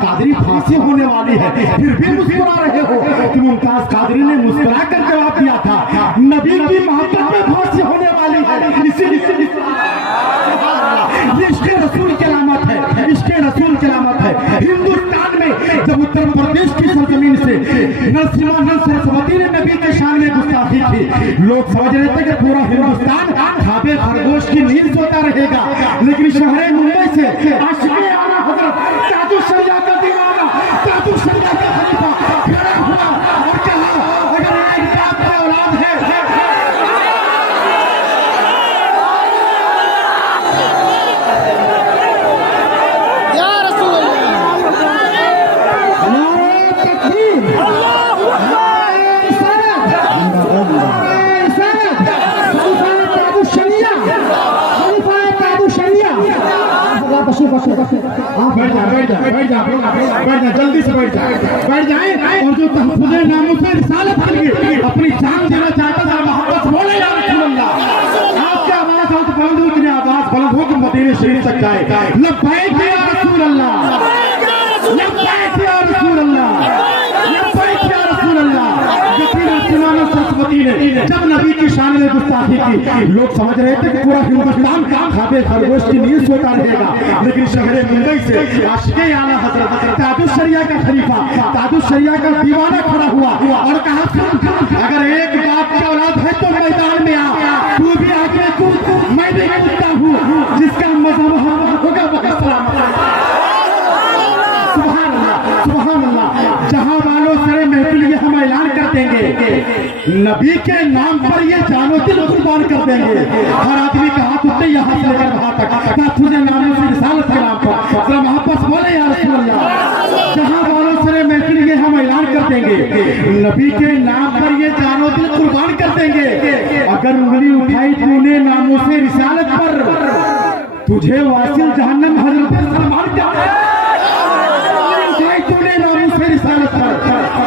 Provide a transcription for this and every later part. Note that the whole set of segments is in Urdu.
قادری پھانسی ہونے والی ہے پھر بھی مسکرا رہے ہو؟ کہ ممتاز قادری نے مسکرا کر جواب دیا تھا نبی کی محبت میں پھانسی ہونے والی ہے، یہ عشق رسول کی علامت ہے، عشق رسول کی علامت ہے۔ ہندوستان میں جب اتر پردیش کی سرزمین سے نرسمہا سرسوتی نے نبی کے شان میں گستاخی کی، لوگ سمجھ رہے تھے کہ پورا ہندوستان خواب خرگوش کی نیند سوتا رہے گا، لیکن شہر ممبئی سے عاشق اعلیٰ حضرت تاج الشریعہ کا دیوانہ، تاج الشریعہ کا خلیفہ کھڑا ہوا اور کہا اگر ایک باپ کا اولاد ہے جلدی سے بیٹھ جائیں اور جو تحفظ ناموس رسالت کے لیے اپنی جان دینا چاہتا تھا محبت سے بولے یا رسول اللہ۔ آپ کی آواز ہو تو بلند ہو، اتنی آواز بلند ہو کہ مدینے شریف تک جائے۔ لبیک یا رسول اللہ، لبیک یا رسول اللہ، لبیک یا رسول اللہ۔ سرسوتی نے جب نبی کی شان میں گستاخی کی، لوگ سمجھ رہے تھے کہ پورا ہندوستان خواب خرگوش کی نیند سوتا رہے گا، لیکن شہر ممبئی سے عاشق اعلیٰ حضرت تاج الشریعہ کا خلیفہ، تاج الشریعہ کا دیوانہ کھڑا ہوا اور کہا اگر ایک باپ کا اولاد ہے تو میدان میں آ، تو بھی آگے کود، میں بھی کودتا ہوں، جس کا مذہب ہوگا وہ اسلام۔ سبحان اللہ، سبحان اللہ۔ جہاں والوں سرے محفل یہ ہم اعلان کر دیں گے نبی کے نام پر یہ جان و دل قربان کر دیں گے۔ ہر آدمی کا ہاتھ اٹھے یہاں سے لے کر وہاں تک، تحفظ ناموس رسالت کے نام پر ذرا محبت بولے یا رسول اللہ۔ جہاں والوں سرے محفل یہ ہم اعلان کر دیں گے نبی کے نام پر یہ جان و دل قربان کر دیں گے۔ اگر انگلی اٹھائی تو نے ناموس رسالت پر، تجھے واصل جہنم حضرت سلمان کا، رسالت پر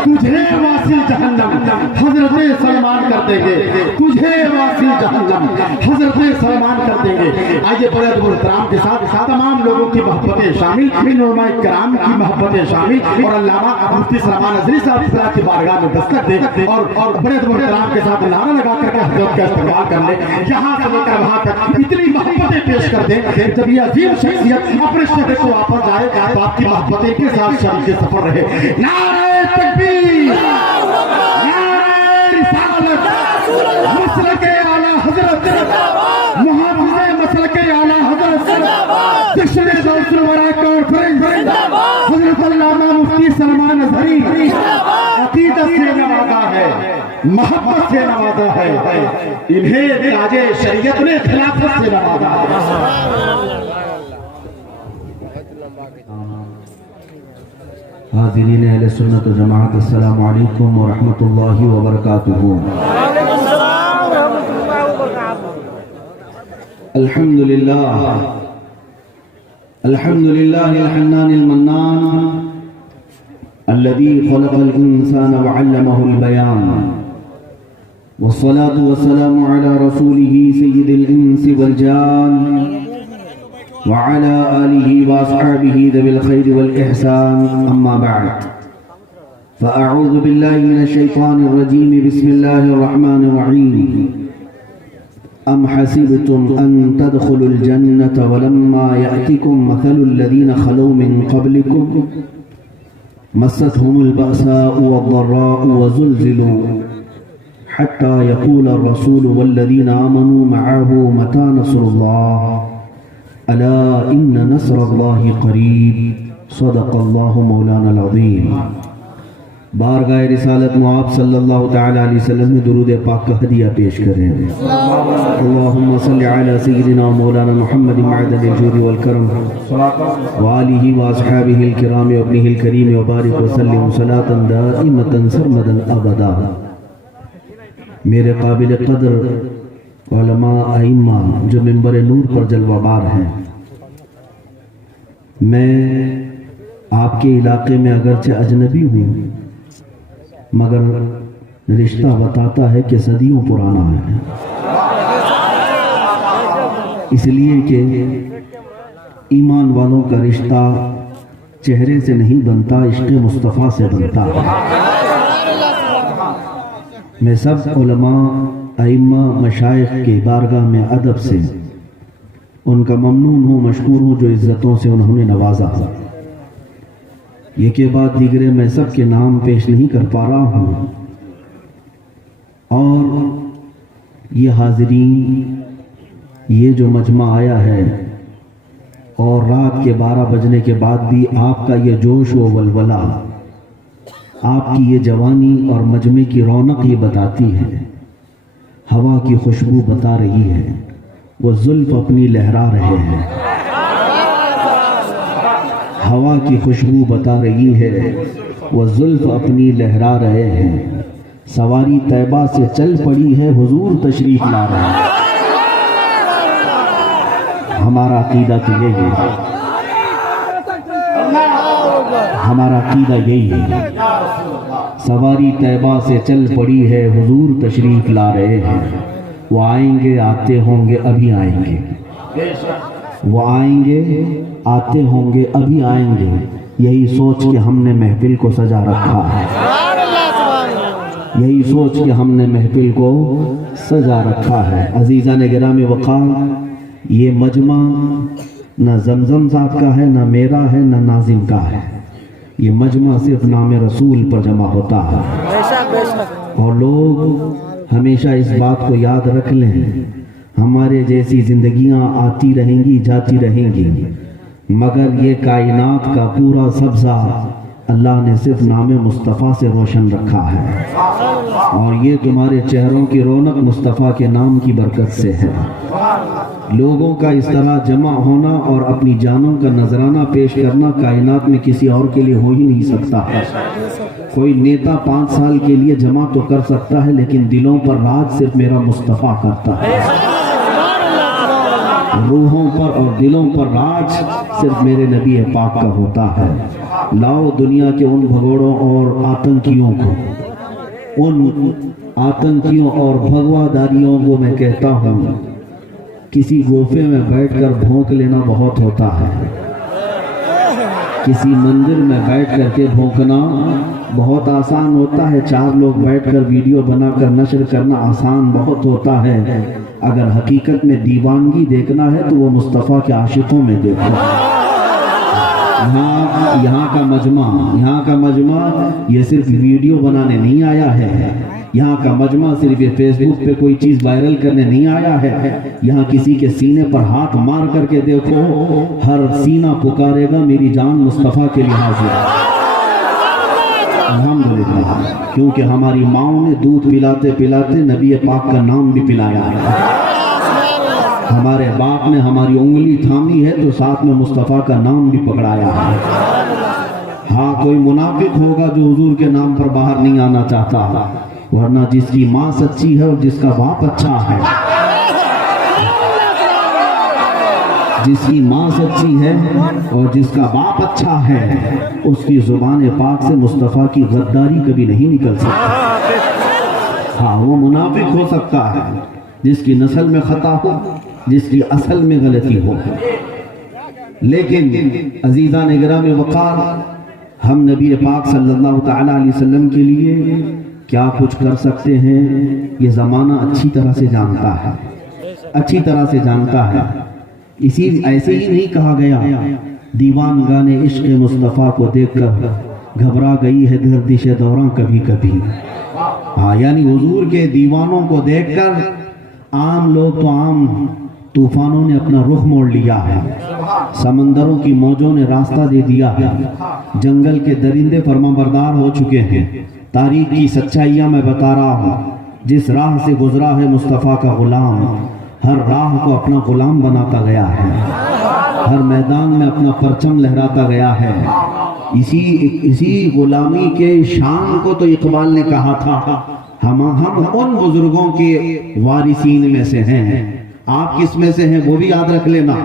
تجھے واصل جہنم حضرت سلمان کر دیں گے، تجھے واصل جہنم حضرت سلمان کر دیں گے۔ آئیے بڑے ادب و احترام کے ساتھ تمام لوگوں کی محبتیں شامل، علماء کرام کی محبتیں شامل، اور علامہ مفتی سلمان نظری صاحب کی بارگاہ میں دستک دے اور بڑے ادب و احترام کے ساتھ نعرہ لگا کر کے حضرت کا استقبال کر لیں۔ یہاں سے لے کر وہاں تک اتنی محبتیں پیش کر دیں، جب یہ عظیم شخصیت اپنے شہر کو واپس آئے تو آپ کی محبتیں کے ساتھ شریک سفر رہے۔ نعرہ تکبیر، نعرہ رسالت، مسلک اعلیٰ حضرت، محافظ مسلک اعلیٰ حضرت، جشن دوسر ورا کانفرنس حضرت علامہ مفتی سلمان نظری عقیدت سے نوازا ہے، محبت سے نوازا ہے، انہیں تاج شریعت نے خلافت سے نوازا ہے۔ حاضرین اہل سنت و جماعت، السلام علیکم ورحمۃ اللہ وبرکاتہ۔ الحمدللہ، الحمدللہ الحنان المنان الذي خلق الإنسان وعلمه البيان، والصلاة والسلام على رسوله سيد الإنس والجان وعلى آله وأصحابه ذوي الخير والإحسان، أما بعد، فأعوذ بالله من الشيطان الرجيم، بسم الله الرحمن الرحيم۔ أم حسبتم أن تدخلوا الجنة ولما يأتكم مثل الذين خلوا من قبلكم مستهم البأساء والضراء وزلزلوا حتى يقول الرسول والذين آمنوا معه متى نصر الله ألا إن نصر الله قریب، صدق اللہ مولانا العظیم۔ بارگاہ رسالت معاب صلی اللہ تعالی علیہ وسلم میں درود پاک کا ہدیہ پیش کریں۔ اللہم صلی علی سیدنا مولانا محمد معدن الجود والکرم وآلہ واصحابہ الکرام وابنہ الکریم وبارک وسلم صلاة دائمة سرمدا ابدا۔ میرے قابل قدر علماء ائمہ جو منبر نور پر جلوہ بار ہیں، میں آپ کے علاقے میں اگرچہ اجنبی ہوں، مگر رشتہ بتاتا ہے کہ صدیوں پرانا ہے، اس لیے کہ ایمان والوں کا رشتہ چہرے سے نہیں بنتا، عشق مصطفیٰ سے بنتا ہے۔ میں سب علماء، ائمہ، مشائخ کے بارگاہ میں ادب سے ان کا ممنون ہوں، مشکور ہوں جو عزتوں سے انہوں نے نوازا۔ یہ کے بعد دیگرے میں سب کے نام پیش نہیں کر پا رہا ہوں، اور یہ حاضرین، یہ جو مجمع آیا ہے اور رات کے 12 بجنے کے بعد بھی آپ کا یہ جوش و ولولہ، آپ کی یہ جوانی اور مجمع کی رونق یہ بتاتی ہے، ہوا کی خوشبو بتا رہی ہے، وہ زلف اپنی لہرا رہے ہیں، ہوا کی خوشبو بتا رہی ہے، وہ زلف اپنی لہرا رہے ہیں، سواری طیبہ سے چل پڑی ہے، حضور تشریف لا رہے ہیں۔ ہمارا عقیدہ تو یہی ہے، ہمارا عقیدہ یہی ہے، سواری طیبہ سے چل پڑی ہے، حضور تشریف لا رہے ہیں، وہ آئیں گے آتے ہوں گے ابھی آئیں گے، وہ آئیں گے آتے ہوں گے ابھی آئیں گے، یہی سوچ کے ہم نے محفل کو سجا رکھا ہے، یہی سوچ کے ہم نے محفل کو سجا رکھا ہے۔ عزیزان گرامی وقار، یہ مجمع نہ زمزم صاحب کا ہے، نہ میرا ہے، نہ ناظم کا ہے، یہ مجمع صرف نام رسول پر جمع ہوتا ہے، اور لوگ ہمیشہ اس بات کو یاد رکھ لیں، ہمارے جیسی زندگیاں آتی رہیں گی جاتی رہیں گی، مگر یہ کائنات کا پورا سبزہ اللہ نے صرف نام مصطفیٰ سے روشن رکھا ہے، اور یہ تمہارے چہروں کی رونق مصطفیٰ کے نام کی برکت سے ہے۔ لوگوں کا اس طرح جمع ہونا اور اپنی جانوں کا نذرانہ پیش کرنا کائنات میں کسی اور کے لیے ہو ہی نہیں سکتا ہے۔ کوئی نیتا 5 سال کے لیے جمع تو کر سکتا ہے، لیکن دلوں پر راج صرف میرا مصطفیٰ کرتا ہے، روحوں پر اور دلوں پر راج صرف میرے نبی پاک کا ہوتا ہے۔ لاؤ دنیا کے ان بھگوڑوں اور آتنکیوں کو، ان آتنکیوں اور بھگواداریوں کو میں کہتا ہوں، کسی گوفے میں بیٹھ کر بھونک لینا بہت ہوتا ہے، کسی مندر میں بیٹھ کر کے بھونکنا بہت آسان ہوتا ہے، 4 لوگ بیٹھ کر ویڈیو بنا کر نشر کرنا آسان بہت ہوتا ہے، اگر حقیقت میں دیوانگی دیکھنا ہے تو وہ مصطفیٰ کے عاشقوں میں دیکھو۔ یہاں کا مجمع یہ صرف ویڈیو بنانے نہیں آیا ہے، یہاں کا مجمع صرف یہ فیس بک پہ کوئی چیز وائرل کرنے نہیں آیا ہے، یہاں کسی کے سینے پر ہاتھ مار کر کے دیکھو، ہر سینہ پکارے گا میری جان مصطفیٰ کے لیے حاضر ہے۔ الحمدللہ، کیونکہ ہماری ماؤں نے دودھ پلاتے پلاتے نبی پاک کا نام بھی پلایا ہے، ہمارے باپ نے ہماری انگلی تھامی ہے تو ساتھ میں مصطفیٰ کا نام بھی پکڑایا ہے۔ ہاں، کوئی منافق ہوگا جو حضور کے نام پر باہر نہیں آنا چاہتا، ورنہ جس کی ماں سچی ہے اور جس کا باپ اچھا ہے، جس کی ماں سچی ہے اور جس کا باپ اچھا ہے، اس کی زبان پاک سے مصطفیٰ کی غداری کبھی نہیں نکل سکتی۔ ہاں، وہ منافق ہو سکتا ہے جس کی نسل میں خطا ہو، جس کی اصل میں غلطی ہو، لیکن عزیزان گرامی وقار، ہم نبی پاک صلی اللہ تعالی علیہ وسلم کے لیے کیا کچھ کر سکتے ہیں یہ زمانہ اچھی طرح سے جانتا ہے، اچھی طرح سے جانتا ہے۔ ایسے ہی نہیں کہا گیا دیوان گانے عشق مصطفیٰ کو دیکھ کر گھبرا گئی ہے گردش دوراں کبھی کبھی۔ ہاں، یعنی حضور کے دیوانوں کو دیکھ کر عام لوگ تو عام طوفانوں نے اپنا رخ موڑ لیا ہے، سمندروں کی موجوں نے راستہ دے دیا ہے، جنگل کے درندے فرما بردار ہو چکے ہیں۔ تاریخ کی سچائیاں میں بتا رہا ہوں، جس راہ سے گزرا ہے مصطفیٰ کا غلام، ہر راہ کو اپنا غلام بناتا گیا ہے، ہر میدان میں اپنا پرچم لہراتا گیا ہے۔ اسی غلامی کے شان کو تو اقبال نے کہا تھا، ہم ان بزرگوں کے وارثین میں سے ہیں۔ آپ کس میں سے ہیں وہ بھی یاد رکھ لینا،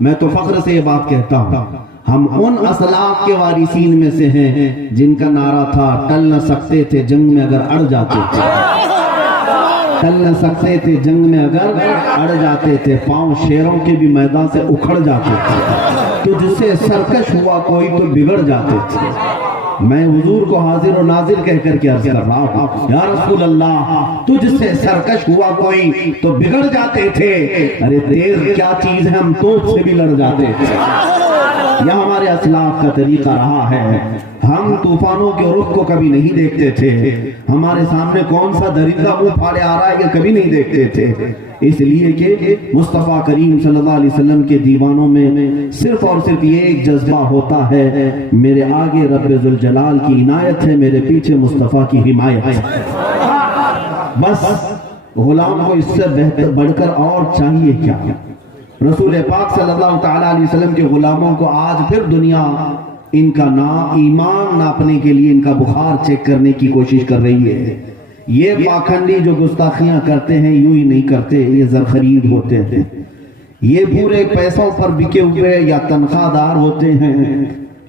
میں تو فخر سے یہ بات کہتا ہوں، ہم ان اسلاف کے وارثین میں سے ہیں جن کا نعرہ تھا ٹل نہ سکتے تھے جنگ میں اگر اڑ جاتے تھے، ٹل نہ سکتے تھے جنگ میں اگر اڑ جاتے تھے، پاؤں شیروں کے بھی میدان سے اکھڑ جاتے تھے۔ تجھ سے سرکش ہوا کوئی تو بگڑ جاتے تھے۔ میں حضور کو حاضر و ناظر کہہ کر کے عرض کر رہا ہوں، یا رسول اللہ تجھ سے سرکش ہوا کوئی تو بگڑ جاتے تھے۔ ارے تیز کیا چیز ہے، ہم توپ سے بھی لڑ جاتے تھے۔ یہ ہمارے اسلاف کا طریقہ رہا ہے۔ ہم طوفانوں کے رخ کو کبھی نہیں دیکھتے تھے، ہمارے سامنے کون سا درندہ منہ پھاڑے آ رہا ہے یہ کبھی نہیں دیکھتے تھے، اس لیے کہ مصطفیٰ کریم صلی اللہ علیہ وسلم کے دیوانوں میں صرف اور صرف یہ ایک جذبہ ہوتا ہے، میرے آگے رب ذوالجلال کی عنایت ہے، میرے پیچھے مصطفیٰ کی حمایت ہے۔ بس غلام کو اس سے بہتر بڑھ کر اور چاہیے کیا؟ رسول پاک صلی اللہ تعالیٰ علیہ وسلم کے غلاموں کو آج پھر دنیا ان کا ایمان ناپنے کے لیے ان کا بخار چیک کرنے کی کوشش کر رہی ہے۔ یہ پاکھنڈی جو گستاخیاں کرتے ہیں یوں ہی نہیں کرتے، یہ زرخرید ہوتے ہیں، یہ پورے پیسوں پر بکے ہوئے یا تنخواہ دار ہوتے ہیں،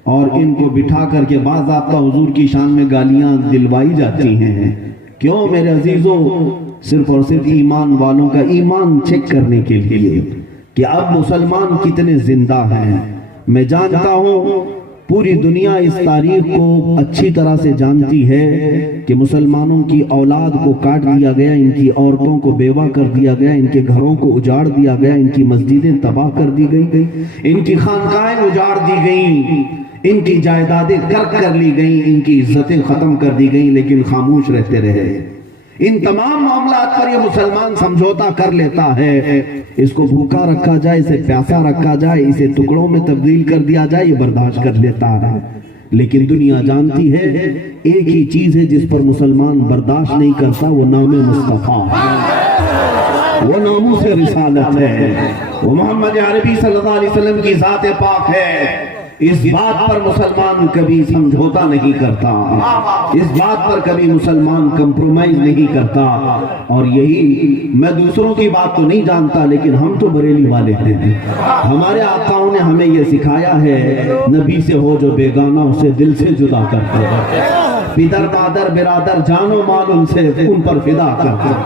اور ان کو بٹھا کر کے باضابطہ حضور کی شان میں گالیاں دلوائی جاتی ہیں۔ کیوں میرے عزیزوں؟ صرف اور صرف ایمان والوں کا ایمان چیک کرنے کے لیے کہ اب مسلمان کتنے زندہ ہیں۔ میں جانتا ہوں پوری دنیا اس تاریخ کو اچھی طرح سے جانتی ہے کہ مسلمانوں کی اولاد کو کاٹ دیا گیا، ان کی عورتوں کو بیوہ کر دیا گیا، ان کے گھروں کو اجاڑ دیا گیا، ان کی مسجدیں تباہ کر دی گئی، ان کی خانقاہیں اجاڑ دی گئیں، ان کی جائیدادیں کر لی گئیں، ان کی عزتیں ختم کر دی گئیں، لیکن خاموش رہتے رہے۔ ان تمام معاملات پر یہ مسلمان سمجھوتا کر لیتا ہے، اس کو بھوکا رکھا جائے، اسے پیاسا رکھا جائے، اسے ٹکڑوں میں تبدیل کر دیا جائے، یہ برداشت کر لیتا ہے۔ لیکن دنیا جانتی ہے ایک ہی چیز ہے جس پر مسلمان برداشت نہیں کرتا، وہ نام مصطفیٰ، وہ ناموس رسالت ہے، وہ محمد عربی صلی اللہ علیہ وسلم کی ذات پاک ہے۔ اس بات پر مسلمان کبھی سمجھوتا نہیں کرتا، اس بات پر کبھی مسلمان کمپرومائز نہیں کرتا۔ اور یہی میں دوسروں کی بات تو نہیں جانتا، لیکن ہم تو بریلی والے ہیں، ہمارے آقاؤں نے ہمیں یہ سکھایا ہے، نبی سے ہو جو بیگانہ اسے دل سے جدا کرتے ہیں، پدر دادر برادر جان و مال ان سے ان پر فدا کرتے ہیں۔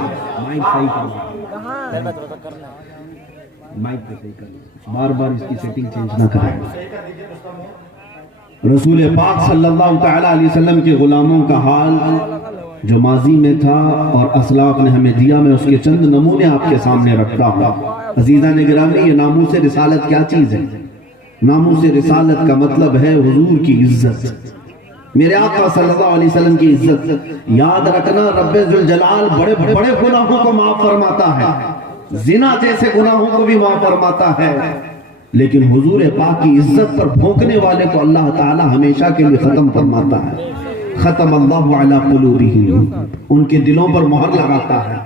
مائک پہ صحیح کرنا، بار بار اس کی سیٹنگ چینج نہ کریں۔ رسول پاک صلی اللہ تعالیٰ علیہ وسلم کے غلاموں کا حال جو ماضی میں تھا اور اسلاف نے ہمیں دیا، میں اس کے چند نمونے آپ کے سامنے رکھتا ہوں۔ عزیزان گرامی، یہ ناموس رسالت کیا چیز ہے؟ ناموس رسالت کا مطلب ہے حضور کی عزت، میرے آقا صلی اللہ علیہ وسلم کی عزت۔ یاد رکھنا رب ذوالجلال بڑے بڑے گناہوں کو معاف فرماتا ہے، زنا جیسے گناہوں کو بھی معاف فرماتا ہے، لیکن حضور پاک کی عزت پر بھونکنے والے کو اللہ تعالی ہمیشہ کے لیے ختم فرماتا ہے۔ ختم اللہ علی قلوبہم، ان کے دلوں پر مہر لگاتا ہے،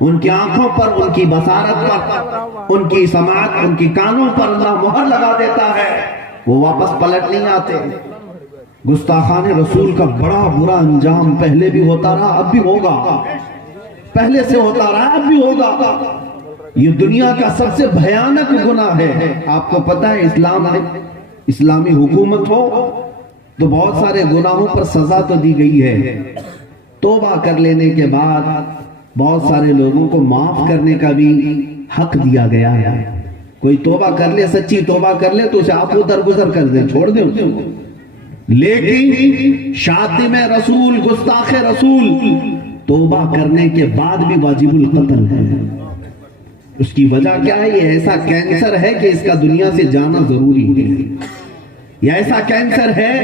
ان کی آنکھوں پر، ان کی بصارت پر، ان کی سماعت، ان کی کانوں پر اللہ مہر لگا دیتا ہے، وہ واپس پلٹ نہیں آتے۔ گستاخان رسول کا بڑا برا انجام پہلے بھی ہوتا رہا، اب بھی ہوگا، پہلے سے ہوتا رہا، اب بھی ہوگا۔ یہ دنیا کا سب سے بھیانک گناہ ہے۔ آپ کو پتہ ہے اسلام میں اسلامی حکومت ہو تو بہت سارے گناہوں پر سزا تو دی گئی ہے، توبہ کر لینے کے بعد بہت سارے لوگوں کو معاف کرنے کا بھی حق دیا گیا ہے۔ کوئی توبہ کر لے، سچی توبہ کر لے تو اسے آپ کو درگزر کر دیں، چھوڑ دیں اسے۔ لیکن شاتم رسول، گستاخ رسول توبہ کرنے کے بعد بھی واجب القتل ہے۔ اس کی وجہ کیا ہے؟ یہ ایسا کینسر ہے کہ اس کا دنیا سے جانا ضروری ہے، یہ ایسا کینسر ہے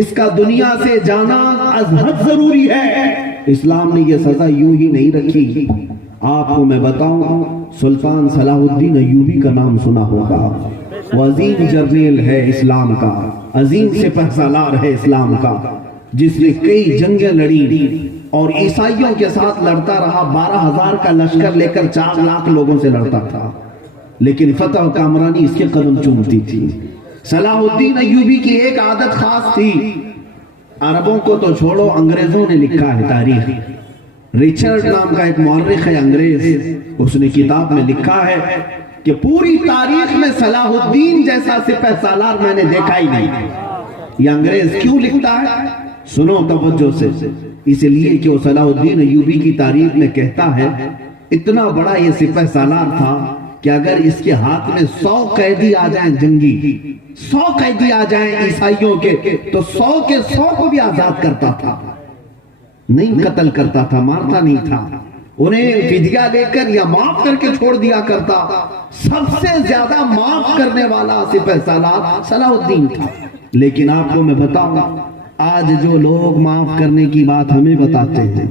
اس کا دنیا سے جانا از حد ضروری ہے۔ اسلام نے یہ سزا یوں ہی نہیں رکھی۔ آپ کو میں بتاؤں، سلطان صلاح الدین ایوبی کا نام سنا ہوگا، وہ عظیم جرنیل ہے اسلام کا، عظیم سپہ سالار ہے اسلام کا، جس نے کئی جنگیں لڑی اور عیسائیوں کے ساتھ لڑتا رہا، 12,000 کا لشکر لے کر 4 لاکھ لوگوں سے لڑتا تھا، لیکن فتح کامرانی اس کے قدم چومتی تھی۔ صلاح الدین ایوبی کی ایک عادت خاص تھی، عربوں کو تو چھوڑو، انگریزوں نے لکھا ہے تاریخ، ریچرڈ نام کا ایک مورخ ہے انگریز، اس نے کتاب میں لکھا ہے کہ پوری تاریخ میں صلاح الدین جیسا سپہ سالار میں نے دیکھا ہی نہیں۔ یہ انگریز کیوں لکھتا ہے؟ سنو توجہ سے، اس لیے کہ وہ صلاح الدین ایوبی کی تاریخ میں کہتا ہے اتنا بڑا یہ سپہ سالار تھا کہ اگر اس کے ہاتھ میں 100 قیدی آ جائیں جنگی، 100 قیدی آ جائیں عیسائیوں کے، تو 100 کے 100 کو بھی آزاد کرتا تھا، نہیں قتل کرتا تھا، مارتا نہیں تھا، انہیں فدیہ لے کر یا معاف کر کے چھوڑ دیا کرتا۔ سب سے زیادہ معاف کرنے والا سپہ سالار صلاح الدین تھا۔ لیکن آپ کو میں بتاؤں، آج جو لوگ معاف کرنے کی بات ہمیں بتاتے ہیں،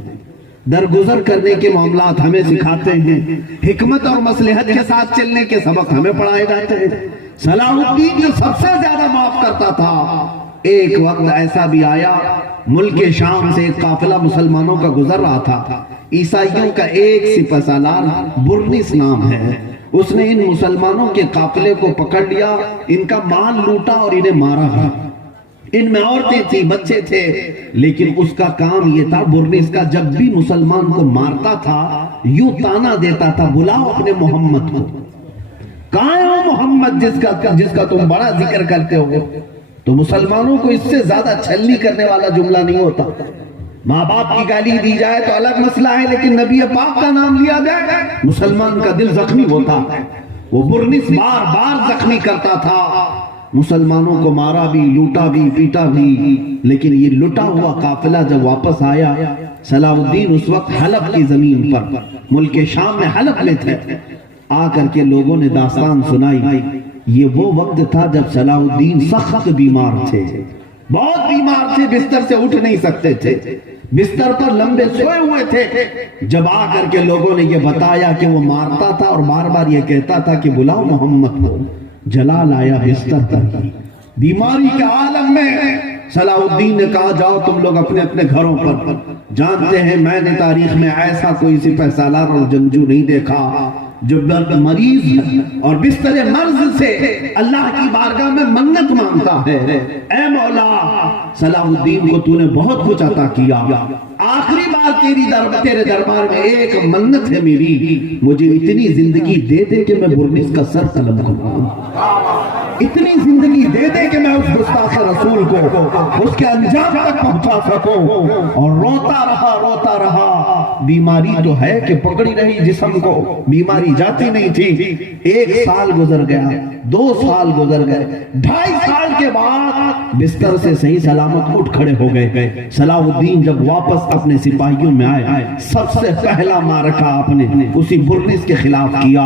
درگزر کرنے کے معاملات ہمیں سکھاتے ہیں، حکمت اور مصلحت کے ساتھ چلنے کے سبق ہمیں پڑھائے جاتے ہیں، صلاح الدین جو سب سے زیادہ معاف کرتا تھا۔ ایک وقت ایسا بھی آیا، ملک شام سے ایک قافلہ مسلمانوں کا گزر رہا تھا، عیسائیوں کا ایک سپہ سالار برنس نام ہے، اس نے ان مسلمانوں کے قافلے کو پکڑ لیا، ان کا مال لوٹا اور انہیں مارا۔ ان میں عورتیں تھیں، بچے تھے، لیکن اس کا کام یہ تھا، برنس کا جب بھی مسلمان کو مارتا تھا یوں تانا دیتا تھا، بلاؤ اپنے محمد کو، کہاں ہے وہ محمد جس کا تم بڑا ذکر کرتے ہو؟ تو مسلمانوں کو اس سے زیادہ چھلنی کرنے والا جملہ نہیں ہوتا۔ ماں باپ کی گالی دی جائے تو الگ مسئلہ ہے، لیکن نبی پاک کا نام لیا جائے مسلمان کا دل زخمی ہوتا ہے۔ وہ برنس بار بار زخمی کرتا تھا، مسلمانوں کو مارا بھی، لوٹا بھی، پیٹا بھی، لیکن یہ لٹا ہوا قافلہ جب واپس آیا، صلاح الدین اس وقت حلب کی زمین پر، ملک شام میں حلب میں تھے، آ کر کے لوگوں نے داستان سنائی۔ یہ وہ وقت تھا جب صلاح الدین سخت بیمار تھے، بہت بیمار تھے، بستر سے اٹھ نہیں سکتے تھے، بستر پر لمبے سوئے ہوئے تھے۔ جب آ کر کے لوگوں نے یہ بتایا کہ وہ مارتا تھا اور بار بار یہ کہتا تھا کہ بلاؤ محمد کو، جلال آیا بستر پر ہی، بیماری کے عالم میں۔ صلاح الدین نے کہا جاؤ تم لوگ اپنے اپنے گھروں پر، جانتے ہیں میں نے تاریخ میں ایسا کوئی سپہ سالار اور جنگجو نہیں دیکھا جو مریض اور بستر مرض سے اللہ کی بارگاہ میں منت مانگتا ہے۔ اے مولا، صلاح الدین کو تو نے بہت کچھ عطا کیا، آخری بار تیرے دربار میں ایک منت ہے میری، مجھے اتنی زندگی دے دے کہ میں برنس کا سر قلم کروں، اتنی زندگی دے دے کہ میں اس گستاخ رسول کو اس کے انجام تک پہنچا سکوں۔ اور روتا رہا، بیماری تو ہے کہ پکڑی رہی جسم کو، بیماری جاتی نہیں تھی۔ 1 سال گزر گیا، 2 سال گزر گئے، 2.5 سال کے بعد بستر سے صحیح سلامت اٹھ کھڑے ہو گئے۔ صلاح الدین جب واپس اپنے سپاہیوں میں آئے، سب سے پہلا معرکہ آپ نے اسی برنس کے خلاف کیا،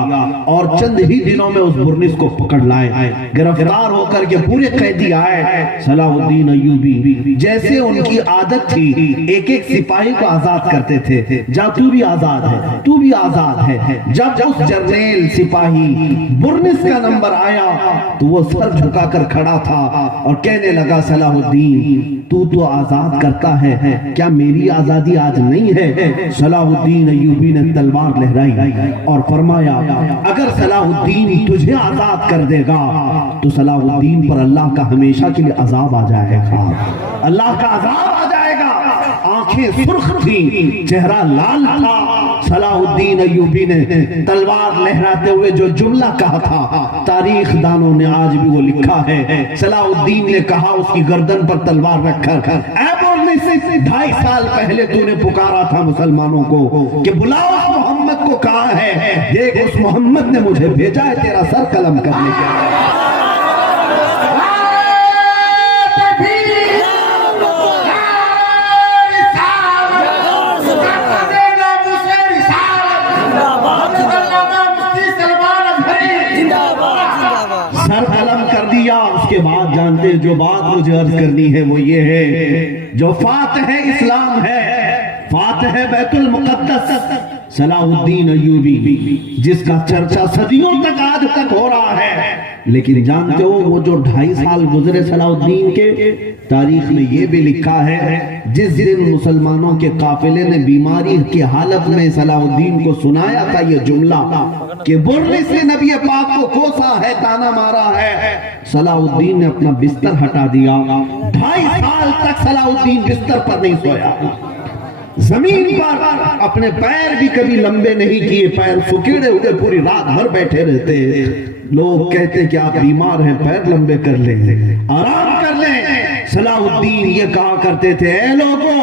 اور چند ہی دنوں میں اس برنس کو پکڑ لائے، گرفتار ہو کر کے پورے قیدی آئے۔ صلاح الدین ایوبی جیسے ان کی عادت تھی، ایک ایک سپاہی کو آزاد کرتے تھے، جا تو بھی آزاد ہے، تو بھی آزاد ہے۔ جب اس جرنیل سپاہی برنس کا نمبر آیا تو وہ سر جھکا کر کھڑا تھا اور کہنے لگا صلاح الدین تو آزاد کرتا ہے، کیا میری آزادی آج نہیں ہے؟ صلاح الدین ایوبی نے تلوار لہرائی اور فرمایا اگر صلاح الدین تجھے آزاد کر دے گا تو صلاح الدین پر اللہ کا ہمیشہ کے لیے عذاب آ جائے گا، اللہ کا عذاب آ جائے گا۔ آنکھیں سرخ تھیں، چہرہ لال تھا۔ صلاح الدین ایوبی نے تلوار لہراتے ہوئے جو جملہ کہا تھا، تاریخ دانوں نے آج بھی وہ لکھا ہے۔ صلاح الدین نے کہا اس کی گردن پر تلوار رکھ کر، اے بولنے سے 2.5 سال پہلے تو نے پکارا تھا مسلمانوں کو کہ بلاؤ اس محمد کو، کہاں ہے؟ دیکھ اس محمد نے مجھے بھیجا ہے تیرا سر قلم کرنے کے لیے۔ سر قلم کر دیا۔ اس کے بعد جانتے جو بات مجھے عرض کرنی ہے وہ یہ ہے، جو فاتح اسلام ہے، فاتح بیت المقدس صلاح الدین ایوبی، جس کا چرچا صدیوں تک آج تک ہو رہا ہے، لیکن جانتے ہو وہ جو 2.5 سال گزرے صلاح الدین کے، تاریخ میں یہ بھی لکھا ہے جس دن مسلمانوں کے قافلے نے بیماری کی حالت میں صلاح الدین کو سنایا تھا یہ جملہ کہ برنس نے نبی پاک کو کوسا ہے، تانا مارا ہے، صلاح الدین نے اپنا بستر ہٹا دیا۔ 2.5 سال تک صلاح الدین بستر پر نہیں سویا، زمین پر اپنے پیر بھی کبھی لمبے نہیں کیے، پیر سکیڑے ہوئے پوری رات بھر بیٹھے رہتے۔ لوگ کہتے کہ آپ بیمار ہیں، پیر لمبے کر لیں، آرام کر لیں۔ صلاح الدین یہ کہا کرتے تھے اے لوگوں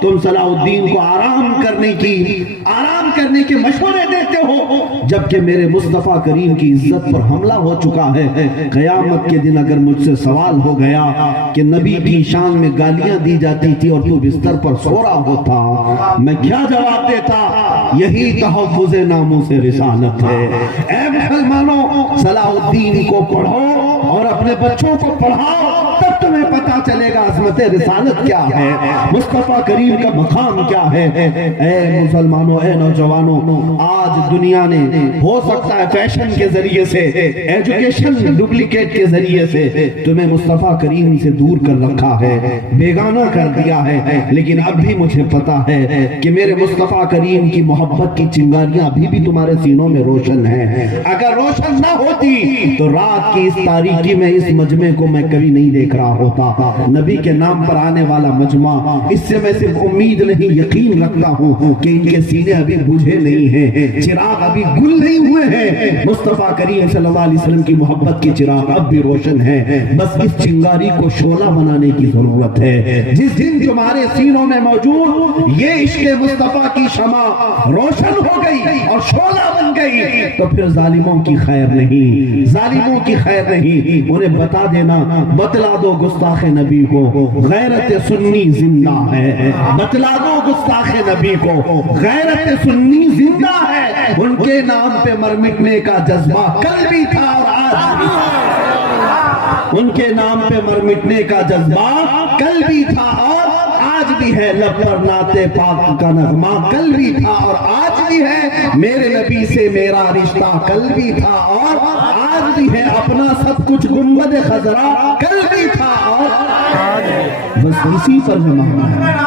تم صلاح الدین کو آرام کرنے کے مشورے دیتے ہو جبکہ میرے مصطفیٰ کریم کی عزت پر حملہ ہو چکا ہے. قیامت کے دن اگر مجھ سے سوال ہو گیا کہ نبی کی شان میں گالیاں دی جاتی تھی اور تو بستر پر سو رہا ہوتا میں کیا جواب دیتا؟ یہی تحفظ ناموس رسالت ہے. اے مسلمانوں صلاح الدین کو پڑھو اور اپنے بچوں کو پڑھاؤ تب تمہیں پتا چلے گا عظمت رسالت کیا ہے, مصطفیٰ کریم کا مقام کیا ہے. اے مسلمانوں اے نوجوانوں آج دنیا نے ہو سکتا ہے فیشن کے ذریعے سے ایجوکیشن ڈپلیکیٹ کے ذریعے سے تمہیں مصطفیٰ کریم سے دور کر رکھا ہے, بیگانہ کر دیا ہے, لیکن اب بھی مجھے پتا ہے کہ میرے مصطفیٰ کریم کی محبت کی چنگاریاں ابھی بھی تمہارے سینوں میں روشن ہیں. اگر روشن نہ ہوتی تو رات کی اس تاریکی میں اس مجمع کو میں کبھی نہیں دیکھ رہا ہوتا. نبی کے نام پر آنے والا مجمع, اس سے میں صرف امید نہیں یقین رکھتا ہوں کہ ان کے سینے ابھی بجھے نہیں ہیں, چراغ ابھی گل نہیں ہوئے ہیں. مصطفیٰ کریم صلی اللہ علیہ وسلم کی محبت کی چراغ اب بھی روشن ہے, بس اس چنگاری کو شعلہ بنانے کی ضرورت ہے. جس دن تمہارے سینوں میں موجود یہ عشق مصطفیٰ کی شمع روشن ہو گئی اور شعلہ بن گئی تو پھر ظالموں کی خیر نہیں, ظالموں کی خیر نہیں. انہیں بتا دینا, بتلا دو گستاخ نبی کو غیرت سنی زندہ ہے, بتلا دو گستاخ نبی کو غیرت سنی زندہ ہے. ان کے نام پہ مر مٹنے کا جذبہ کل بھی تھا اور آج بھی ہے, ان کے نام پہ مر مٹنے کا جذبہ کل بھی تھا اور آج بھی ہے. لب پر نعت پاک کا نغمہ کل بھی تھا اور آج بھی ہے. میرے نبی سے میرا رشتہ کل بھی تھا اور آج بھی ہے. اپنا سب کچھ گنبد خضرا کل بھی تھا اور بس اسی پر جمع ہے.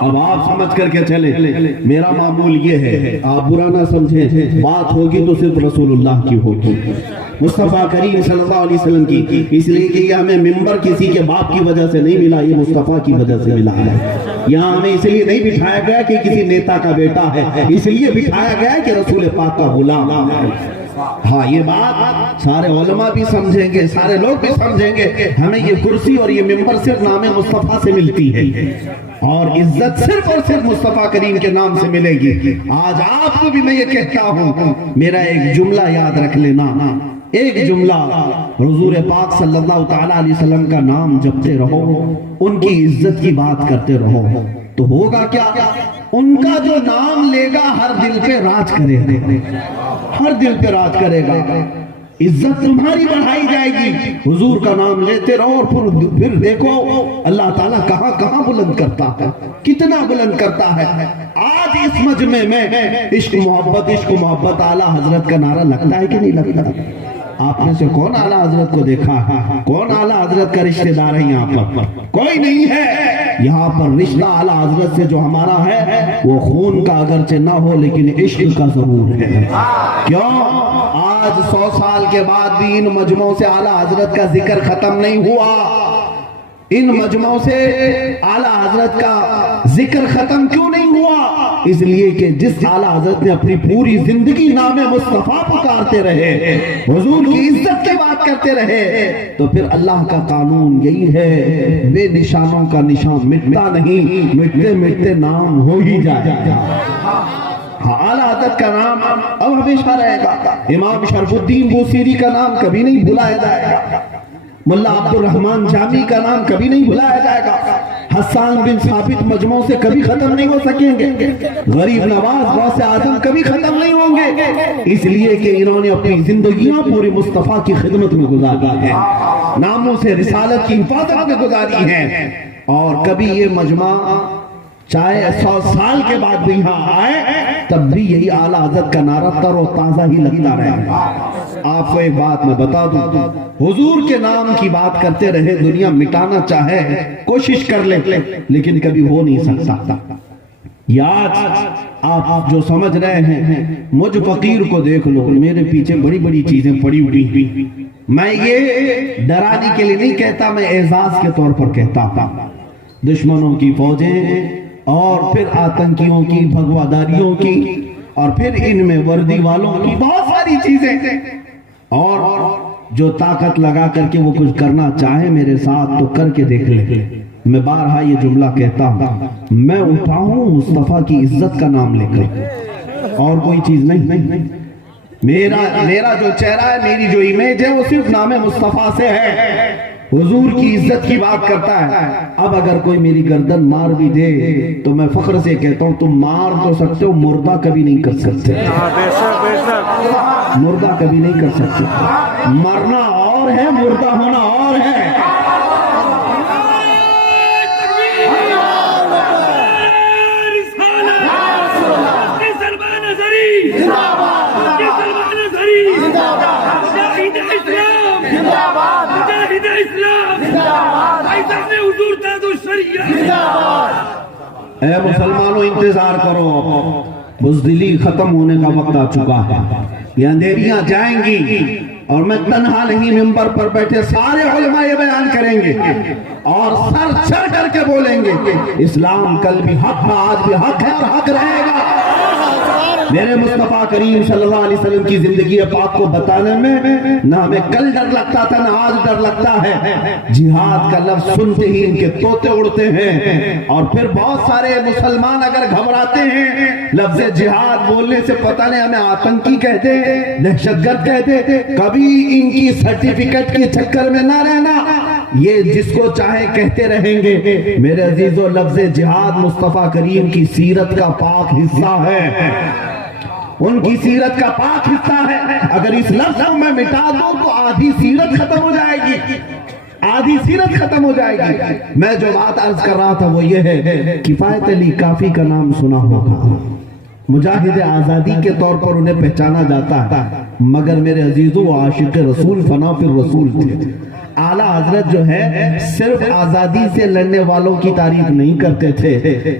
اب آپ سمجھ کر کے چلیں, میرا معمول یہ ہے, آپ برا نہ سمجھیں, بات ہوگی تو صرف رسول اللہ کی ہوگی, مصطفیٰ کریم صلی اللہ علیہ وسلم کی. اس لیے کہ یہ ہمیں ممبر کسی کے باپ کی وجہ سے نہیں ملا, یہ مصطفیٰ کی وجہ سے ملا ہے. یہاں ہمیں اس لیے نہیں بٹھایا گیا کہ کسی نیتا کا بیٹا ہے, اس لیے بٹھایا گیا کہ رسول پاک کا غلام ہے. ہاں یہ بات سارے علماء بھی سمجھیں گے, سارے لوگ بھی سمجھیں گے. ہمیں یہ کرسی اور یہ ممبر صرف نام مصطفیٰ سے ملتی ہے اور عزت صرف اور صرف مصطفیٰ کریم کے نام سے ملے گی. آج آپ کو بھی میں یہ کہتا ہوں, میرا ایک جملہ یاد رکھ لینا, ایک جملہ, حضور پاک صلی اللہ تعالیٰ علیہ وسلم کا نام جپتے رہو, ان کی عزت کی بات کرتے رہو تو ہوگا کیا, ان کا جو نام لے گا ہر دل پہ راج کرے گا, ہر دل پہ راج کرے گا. عزت تمہاری بڑھائی جائے گی. حضور کا نام لیتے رہو اور پھر دیکھو اللہ تعالیٰ کہاں کہاں بلند کرتا ہے, کتنا بلند کرتا ہے. آج اس مجمع میں عشق محبت اعلیٰ حضرت کا نعرہ لگتا ہے کہ نہیں لگتا؟ آپ میں سے کون اعلیٰ حضرت کو دیکھا ہے؟ کون اعلیٰ حضرت کا رشتہ دار ہے یہاں پر؟ کوئی نہیں ہے. یہاں پر رشتہ اعلیٰ حضرت سے جو ہمارا ہے وہ خون کا اگرچہ نہ ہو لیکن عشق کا ضرور ہے. کیوں؟ آج 100 سال کے بعد بھی ان مجمعوں سے اعلیٰ حضرت کا ذکر ختم نہیں ہوا. ان مجمعوں سے اعلیٰ حضرت کا ذکر ختم کیوں نہیں ہوا؟ اس لیے کہ جس اعلیٰ حضرت نے اپنی پوری زندگی نام مصطفیٰ پکارتے رہے, حضور کی عزت کی بات کرتے رہے, تو پھر اللہ کا قانون یہی ہے, بے نشانوں کا نشان مٹتا نہیں, مٹتے مٹتے نام ہو ہی جائے گا. اعلیٰ حضرت کا نام اب ہمیشہ رہے گا. امام شرف الدین بوسیری کا نام کبھی نہیں بھلایا جائے گا. ملا عبد الرحمن جامی کا نام کبھی نہیں بھلایا جائے گا. حسان بن ثابت مجموع سے کبھی ختم نہیں ہو سکیں گے. غریب نواز غوث اعظم کبھی ختم نہیں ہوں گے, اس لیے کہ انہوں نے اپنی زندگیاں پوری مصطفیٰ کی خدمت میں گزاری ہیں, ناموں سے رسالت کی حفاظت میں گزاری ہیں. اور کبھی یہ مجمع چاہے 100 سال کے بعد بھی یہاں آئے تب بھی یہی اعلیٰ حضرت کا نعرہ تر و تازہ ہی لگتا رہے. آپ کو ایک بات میں بتا دوں, حضور کے نام کی بات کرتے رہے, دنیا مٹانا چاہے کوشش کر لے لیکن کبھی ہو نہیں سکتا. آج آپ جو سمجھ رہے ہیں, مجھ فقیر کو دیکھ لو, میرے پیچھے بڑی بڑی چیزیں پڑی ہوئی. میں یہ ڈرانے کے لیے نہیں کہتا, میں اعزاز کے طور پر کہتا ہوں. دشمنوں کی فوجیں اور پھر آتنکیوں کی, بھگواداریوں کی اور پھر ان میں وردی والوں کی بہت ساری چیزیں، اور جو طاقت لگا کر کے وہ کچھ کرنا چاہے میرے ساتھ تو کر کے دیکھ لے۔ میں بارہا یہ جملہ کہتا ہوں، میں اٹھا ہوں مصطفیٰ کی عزت کا نام لے کر، اور کوئی چیز نہیں۔ میرا جو چہرہ ہے، میری جو امیج ہے، وہ صرف نام مصطفیٰ سے ہے، حضور کی عزت کی بات کرتا ہے۔ اب اگر کوئی میری گردن مار بھی دے تو میں فخر سے کہتا ہوں تم مار تو سکتے ہو، مردہ کبھی نہیں کر سکتے، مردہ کبھی نہیں کر سکتے۔ مرنا اور ہے، مردہ ہونا اور ہے۔ اے مسلمانوں انتظار کرو، بزدلی ختم ہونے کا وقت آ چکا ہے، یہ اندھیریاں جائیں گی اور میں تنہا نہیں، منبر پر بیٹھے سارے علماء یہ بیان کریں گے اور سر چڑھ کر کے بولیں گے اسلام کل بھی حق تھا، آج بھی حق ہے اور حق رہے گا۔ میرے مصطفیٰ کریم صلی اللہ علیہ وسلم کی زندگی پاک کو بتانے میں نہ ہمیں کل ڈر لگتا تھا نہ آج ڈر لگتا ہے۔ جہاد کا لفظ سنتے ہی ان کے طوطے اڑتے ہیں، اور پھر بہت سارے مسلمان اگر گھبراتے ہیں لفظ جہاد بولنے سے، پتہ نہیں ہمیں آتنکی کہتے دہشت گرد کہتے، کبھی ان کی سرٹیفکیٹ کے چکر میں نہ رہنا، یہ جس کو چاہے کہتے رہیں گے۔ میرے عزیزو، لفظ جہاد مصطفیٰ کریم کی سیرت کا پاک حصہ ہے، ان کی سیرت کا پاک حصہ ہے۔ اگر اس لفظ کو میں مٹا دوں تو آدھی سیرت ختم ہو جائے گی، آدھی سیرت ختم ہو جائے گی۔ میں جو بات عرض کر رہا تھا وہ یہ ہے، کفایت علی کافی کا نام سنا ہوگا، مجاہد آزادی کے طور پر انہیں پہچانا جاتا ہے، مگر میرے عزیزو عاشق رسول فنا فی الرسول تھے۔ اعلیٰ حضرت جو ہے صرف آزادی سے لڑنے والوں کی تعریف نہیں کرتے تھے،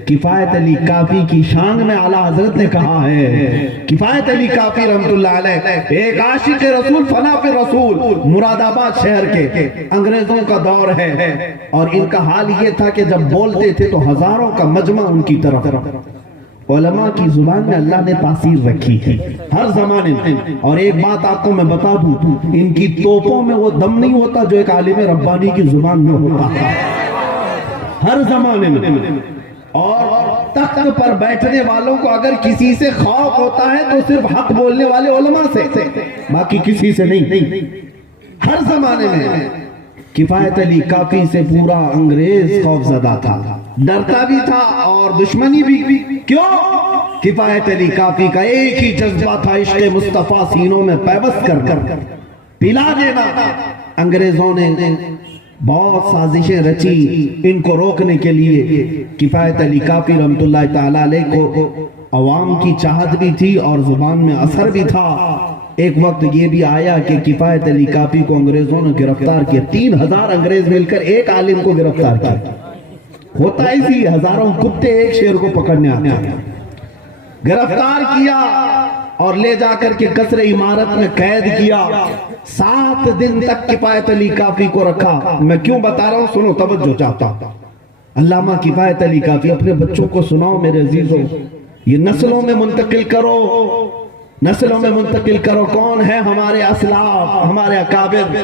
کفایت علی کافی کی شان میں اعلیٰ حضرت نے کہا ہے، کفایت علی کافی رحمت اللہ علیہ ایک عاشق رسول فنا فی الرسول، مراد آباد شہر کے، انگریزوں کا دور ہے، اور ان کا حال یہ تھا کہ جب بولتے تھے تو ہزاروں کا مجمع ان کی طرف۔ علماء کی زبان میں اللہ نے تاثیر رکھی ہے ہر زمانے میں، اور ایک بات آپ کو میں بتا دوں، ان کی توپوں میں وہ دم نہیں ہوتا جو ایک عالم ربانی کی زبان میں ہوتا ہے ہر زمانے میں۔ اور تخت پر بیٹھنے والوں کو اگر کسی سے خوف ہوتا ہے تو صرف حق بولنے والے علماء سے، باقی کسی سے نہیں۔ ہر زمانے میں کفایت علی کافی سے پورا انگریز خوف زدہ تھا، ڈرتا بھی تھا اور دشمنی بھی۔ کیوں؟ کفایت علی کافی کا ایک ہی جذبہ تھا، عشق مصطفیٰ سینوں میں پیوست کر پلا دینا۔ انگریزوں نے بہت سازشیں رچی ان کو روکنے کے لیے۔ کفایت علی کافی رحمت اللہ تعالی علیہ کو عوام کی چاہت بھی تھی اور زبان میں اثر بھی تھا۔ ایک وقت یہ بھی آیا کہ کفایت علی کافی کو انگریزوں نے گرفتار کیا، 3000 انگریز مل کر ایک عالم کو گرفتار کیا۔ ہوتا اسی، ہزاروں کتے ایک شیر کو پکڑنے آتے ہیں۔ گرفتار کیا اور لے جا کر کے قصر عمارت میں قید کیا، 7 دن تک کفایت علی کافی کو رکھا۔ میں کیوں بتا رہا ہوں، سنو، توجہ چاہتا ہوں۔ علامہ کفایت علی کافی اپنے بچوں کو سناؤ میرے عزیزوں، یہ نسلوں میں منتقل کرو، نسلوں میں منتقل کرو۔ کون ہے ہمارے اسلاف، ہمارے اکابر؟